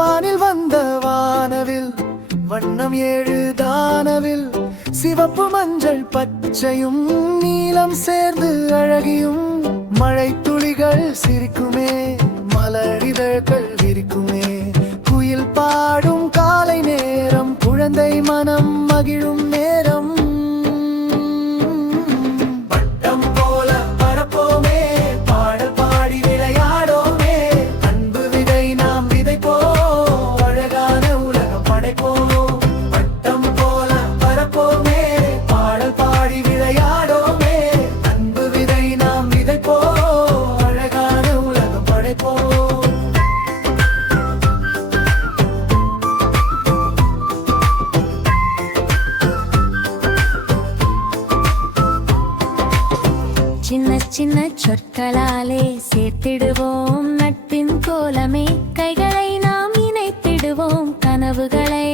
வானில் வந்த வானவில் வண்ணம் 7 தானவில் சிவப்பு மஞ்சள் பச்சையும் நீலம் சேர்ந்து அழகியும் மழை துளிகள் சிரிக்குமே மலரிதழ்கள் விரிக்குமே குயில் பாடும் காலை நேரம் குழந்தை மனம் மகிழும் நேரம் பட்டம் போல பரப்போமே பாடல் பாடி விளையாடோமே அன்பு விதை நாம் விதைப்போம் அழகான உலகம் படைப்போம் பட்டம் போல பரப்போமே பாடல் பாடி விளையாடோமே அன்பு விதை நாம் விதைப்போம் அழகான உலகம் படைப்போம் சின்ன சின்ன சொற்களாலே சேர்த்திடுவோம் நட்பின் கோலமே கைகளை நாம் இணைத்திடுவோம் கனவுகளை